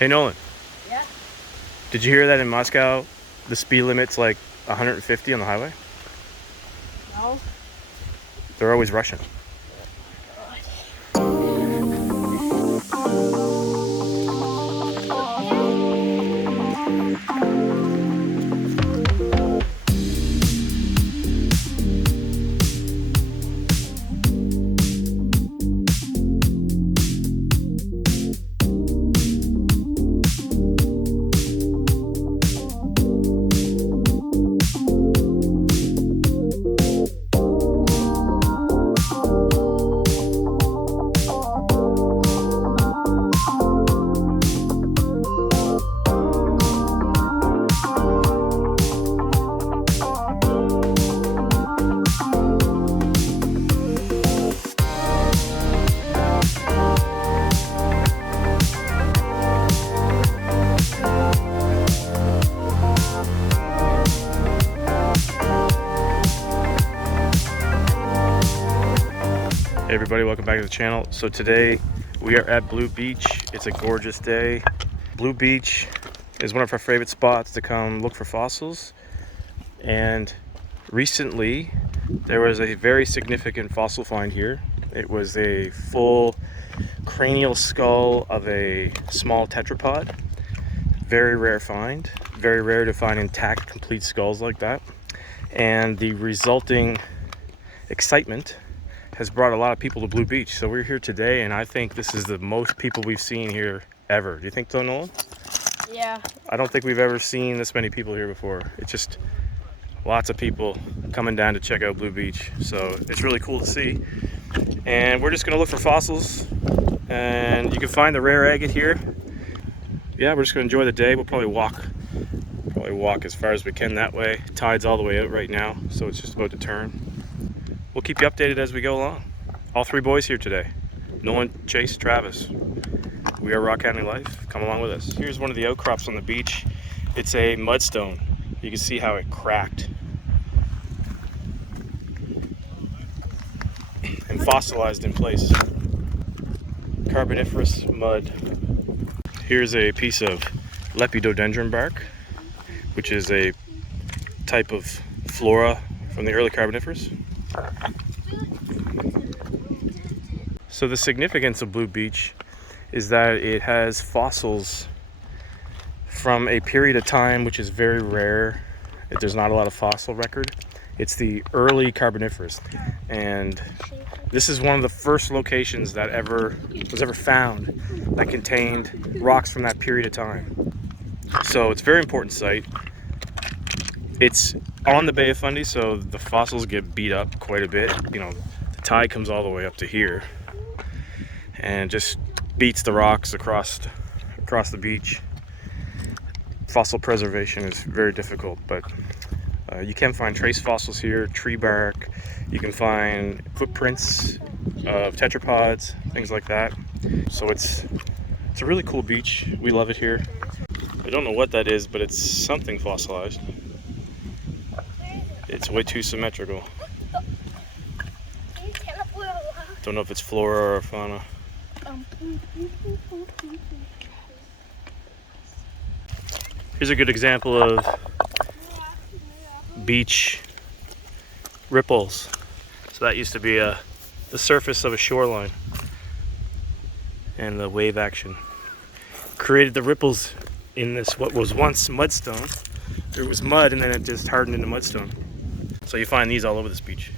Hey Nolan, Yeah. did you hear that in Moscow the speed limit's like 150 on the highway? No. They're always rushing. Hey everybody, welcome back to the channel. So today we are at Blue Beach. It's a gorgeous day. Blue Beach is one of our favorite spots to come look for fossils. And recently there was a very significant fossil find here. It was a full cranial skull of a small tetrapod. Very rare find. Very rare to find intact, complete skulls like that. And the resulting excitement has brought a lot of people to Blue Beach. So we're here today, and I think this is the most people we've seen here ever. Do you think so, Nolan? Yeah. I don't think we've ever seen this many people here before. It's just lots of people coming down to check out Blue Beach. So it's really cool to see. And we're just gonna look for fossils, and you can find the rare agate here. Yeah, we're just gonna enjoy the day. We'll probably walk as far as we can that way. Tide's all the way out right now, so it's just about to turn. We'll keep you updated as we go along. All three boys here today. Nolan, Chase, Travis. We are Rockhounding Life. Come along with us. Here's one of the outcrops on the beach. It's a mudstone. You can see how it cracked and fossilized in place. Carboniferous mud. Here's a piece of lepidodendron bark, which is a type of flora from the early Carboniferous. So the significance of Blue Beach is that it has fossils from a period of time which is very rare. There's not a lot of fossil record. It's the early Carboniferous, and this is one of the first locations that was ever found that contained rocks from that period of time. So it's a very important site. It's on the Bay of Fundy, so the fossils get beat up quite a bit. You know, the tide comes all the way up to here and just beats the rocks across the beach. Fossil preservation is very difficult, but you can find trace fossils here, tree bark. You can find footprints of tetrapods, things like that. So it's a really cool beach. We love it here. I don't know what that is, but it's something fossilized. It's way too symmetrical. Don't know if it's flora or fauna. Here's a good example of beach ripples. So that used to be the surface of a shoreline, and the wave action created the ripples in this what was once mudstone. There was mud, and then it just hardened into mudstone. So you find these all over this beach.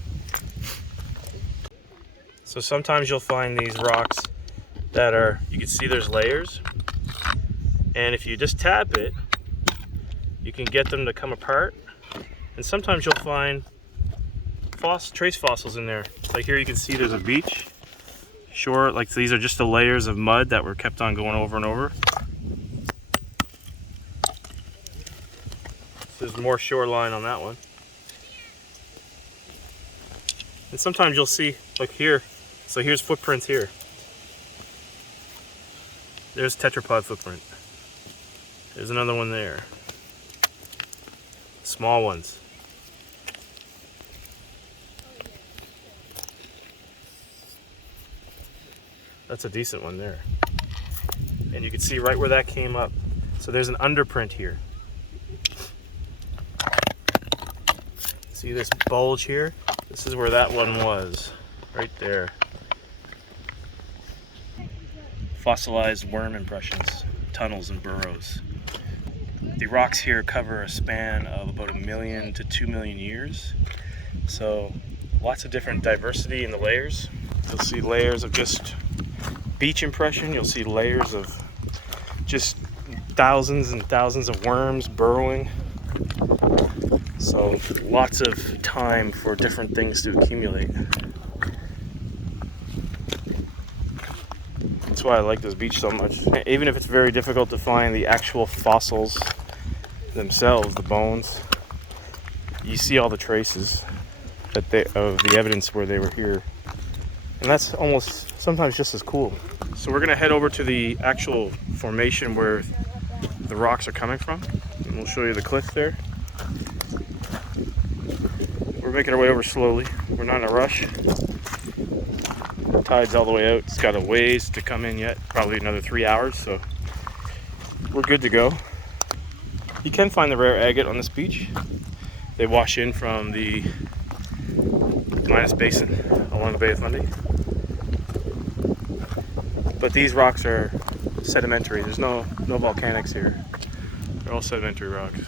So sometimes you'll find these rocks that are, you can see there's layers, and if you just tap it, you can get them to come apart. And sometimes you'll find trace fossils in there. Like here you can see there's a beach shore, like these are just the layers of mud that were kept on going over and over. So there's more shoreline on that one. And sometimes you'll see, like here, so here's footprints here. There's tetrapod footprint. There's another one there. Small ones. That's a decent one there. And you can see right where that came up. So there's an underprint here. See this bulge here? This is where that one was, right there. Fossilized worm impressions, tunnels and burrows. The rocks here cover a span of about 1 million to 2 million years. So lots of different diversity in the layers. You'll see layers of just beach impression. You'll see layers of just thousands and thousands of worms burrowing. So lots of time for different things to accumulate. That's why I like this beach so much. Even if it's very difficult to find the actual fossils themselves, the bones, you see all the traces of the evidence where they were here. And that's almost sometimes just as cool. So we're gonna head over to the actual formation where the rocks are coming from. And we'll show you the cliff there. We're making our way over slowly. We're not in a rush. The tide's all the way out. It's got a ways to come in yet, probably another 3 hours, so we're good to go. You can find the rare agate on this beach. They wash in from the Minas Basin along the Bay of Fundy. But these rocks are sedimentary. There's no volcanics here. They're all sedimentary rocks.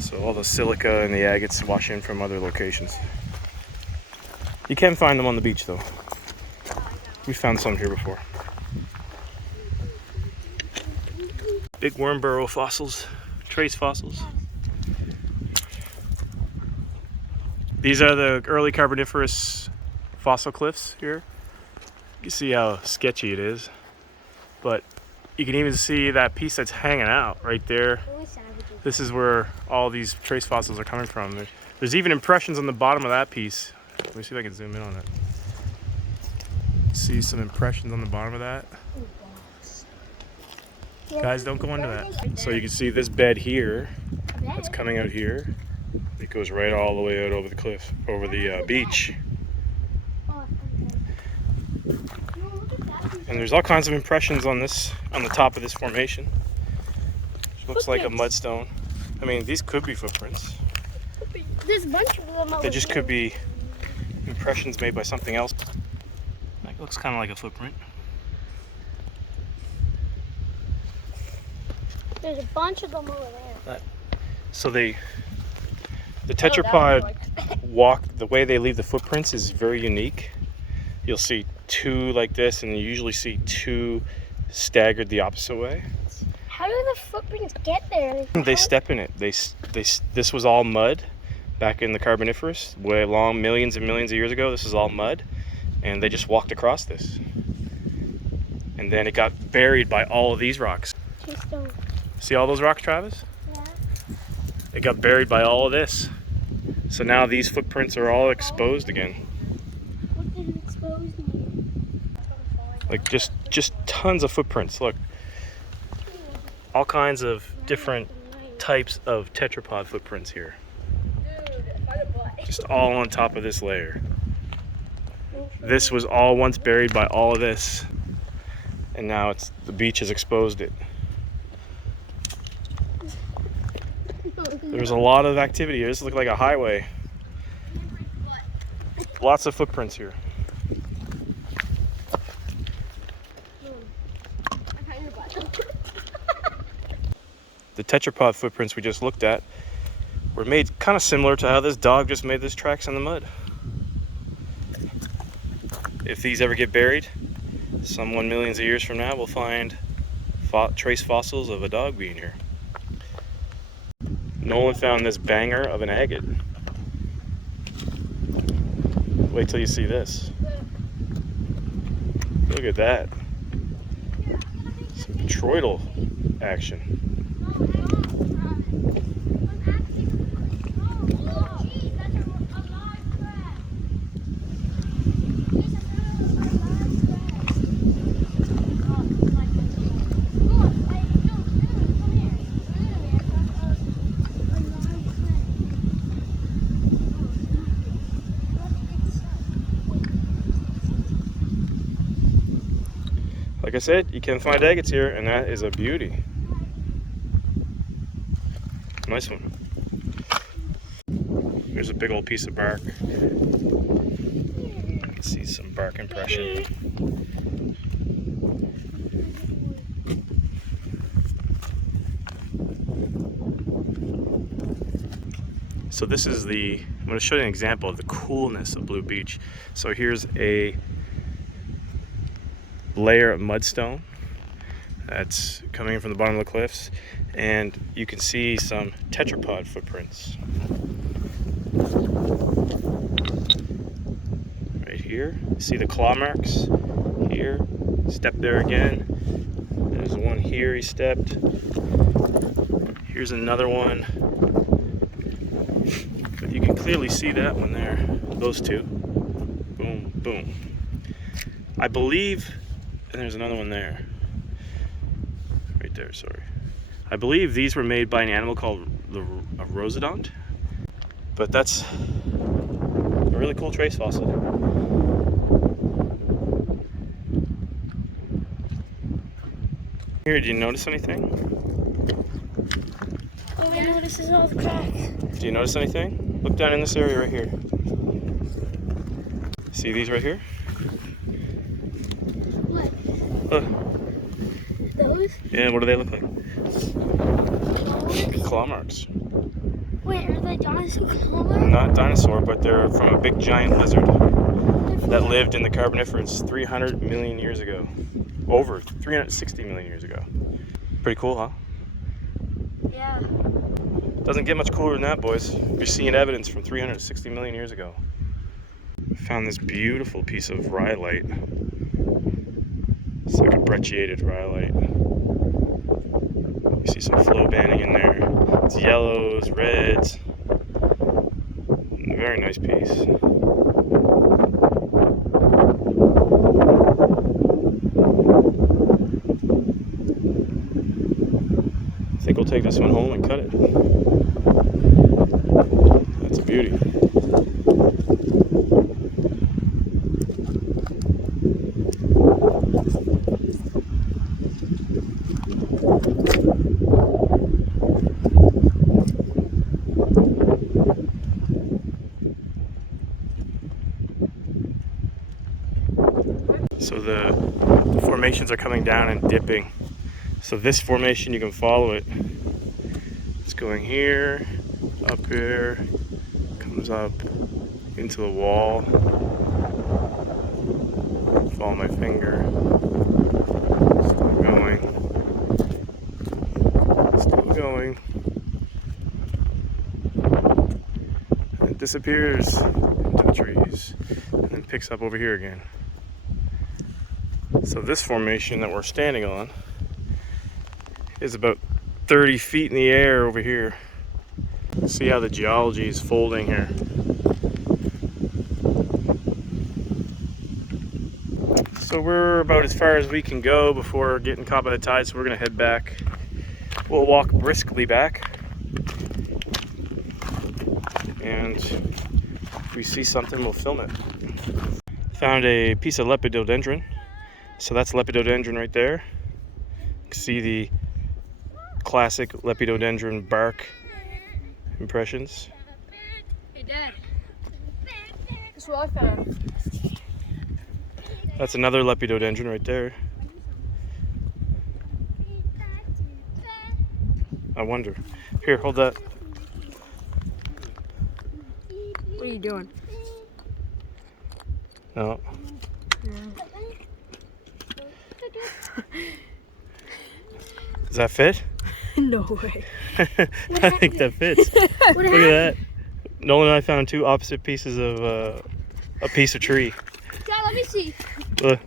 So all the silica and the agates wash in from other locations. You can find them on the beach though. We found some here before. Big worm burrow fossils, trace fossils. These are the early Carboniferous fossil cliffs here. You can see how sketchy it is, but you can even see that piece that's hanging out right there. This is where all these trace fossils are coming from. There's even impressions on the bottom of that piece. Let me see if I can zoom in on it. See some impressions on the bottom of that. Guys, don't go into that. So you can see this bed here that's coming out here. It goes right all the way out over the cliff, over the beach. And there's all kinds of impressions on this, on the top of this formation. Which looks like a mudstone. I mean, these could be footprints. There's a bunch of them. They just could be impressions made by something else. That looks kind of like a footprint. There's a bunch of them over there. So the tetrapod walk, the way they leave the footprints is very unique. You'll see two like this, and you usually see two staggered the opposite way. How do the footprints get there? They step in it. This was all mud back in the Carboniferous, way long, millions and millions of years ago. This is all mud, and they just walked across this. And then it got buried by all of these rocks. See all those rocks, Travis? Yeah. It got buried by all of this. So now these footprints are all exposed again. What did it expose me? Like just tons of footprints. Look. All kinds of different types of tetrapod footprints here. Just all on top of this layer. This was all once buried by all of this, and now the beach has exposed it. There's a lot of activity here. This looks like a highway. Lots of footprints here. The tetrapod footprints we just looked at were made kind of similar to how this dog just made his tracks in the mud. If these ever get buried, someone millions of years from now will find trace fossils of a dog being here. Nolan found this banger of an agate. Wait till you see this. Look at that. Some toroidal action. Like I that's it. You can find agates here, and that is a beauty. Nice one. There's a big old piece of bark. Let's see some bark impression. So this is I'm going to show you an example of the coolness of Blue Beach. So here's a layer of mudstone that's coming in from the bottom of the cliffs, and you can see some tetrapod footprints right here. See the claw marks here. Step there again. There's one here he stepped. Here's another one. But you can clearly see that one there. Those two. Boom, boom. I believe, and there's another one there. Right there, sorry. I believe these were made by an animal called a rosodont. But that's a really cool trace fossil. Here, do you notice anything? All I notice is all the cracks. Do you notice anything? Look down in this area right here. See these right here? What? Look. Those? Yeah, what do they look like? Claws? Claw marks. Wait, are they dinosaur claw marks? Not dinosaur, but they're from a big giant lizard that lived in the Carboniferous 300 million years ago. Over 360 million years ago. Pretty cool, huh? Yeah. Doesn't get much cooler than that, boys. You're seeing evidence from 360 million years ago. I found this beautiful piece of rhyolite. It's like a brecciated rhyolite. You see some flow banding in there. It's yellows, reds. Very nice piece. I think we'll take this one home and cut it. That's a beauty. So the formations are coming down and dipping. So this formation, you can follow it. It's going here, up here, comes up into the wall. Follow my finger. Still going. Still going. And it disappears into the trees and then picks up over here again. So this formation that we're standing on is about 30 feet in the air over here. See how the geology is folding here. So we're about as far as we can go before getting caught by the tide, so we're gonna head back. We'll walk briskly back, and if we see something, we'll film it. Found a piece of lepidodendron. So that's lepidodendron right there. You can see the classic lepidodendron bark impressions. Hey, Dad. That's what I found. That's another lepidodendron right there. I wonder. Here, hold that. What are you doing? No. Does that fit? No way. I think that fits. Look at that. Nolan and I found two opposite pieces of a piece of tree. Dad, let me see. Look.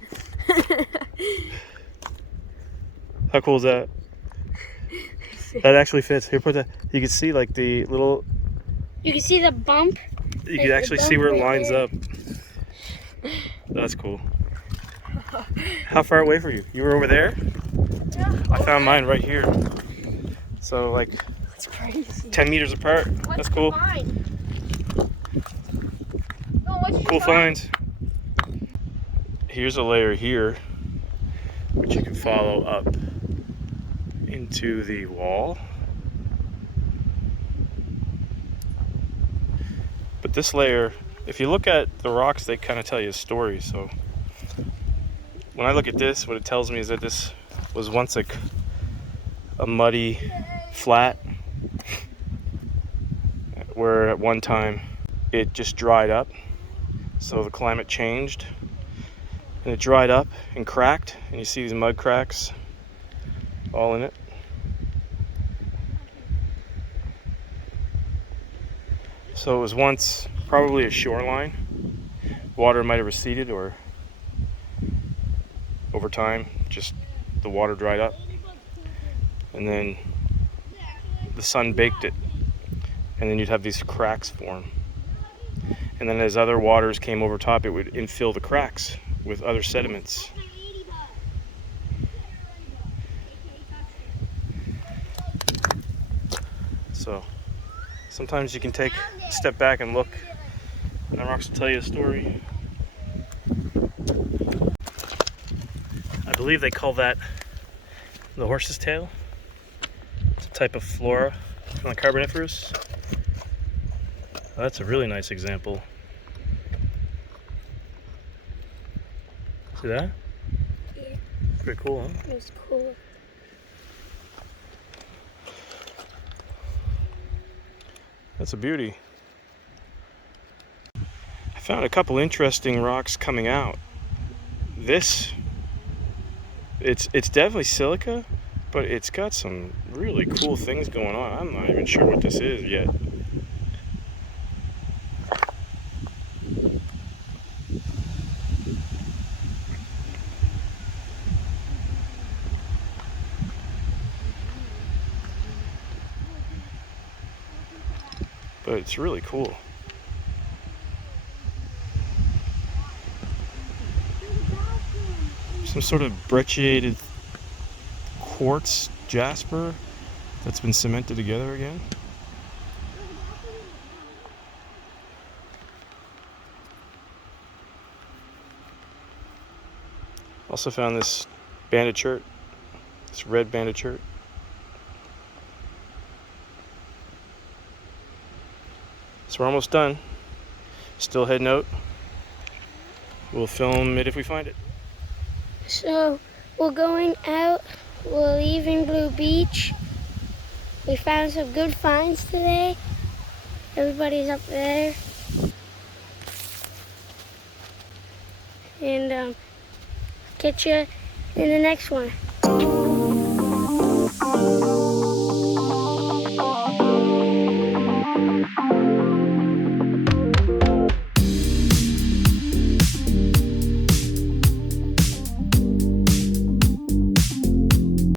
How cool is that? That actually fits. Here, put that. You can see like the little. You can see the bump. You can actually see where it lines up. That's cool. How far away were you? You were over there? Yeah. I found mine right here. So like That's crazy. 10 meters apart. That's cool. No, Cool finds. Here's a layer here which you can follow up into the wall. But this layer, if you look at the rocks, they kind of tell you a story. So when I look at this, what it tells me is that this was once like a muddy flat where at one time it just dried up. So the climate changed and it dried up and cracked, and you see these mud cracks all in it. So it was once probably a shoreline. Water might have receded, or over time just the water dried up, and then the sun baked it, and then you'd have these cracks form. And then as other waters came over top, it would infill the cracks with other sediments. So sometimes you can take a step back and look, and the rocks will tell you a story. I believe they call that the horse's tail. It's a type of flora from the Carboniferous. That's a really nice example. See that? Yeah. Pretty cool, huh? It was cool. That's a beauty. I found a couple interesting rocks coming out. This, it's definitely silica, but it's got some really cool things going on. I'm not even sure what this is yet. But it's really cool. Some sort of brecciated quartz jasper that's been cemented together again. Also found this banded chert, this red banded chert. So we're almost done. Still head note. We'll film it if we find it. So we're going out. We're leaving Blue Beach. We found some good finds today. Everybody's up there. And catch you in the next one.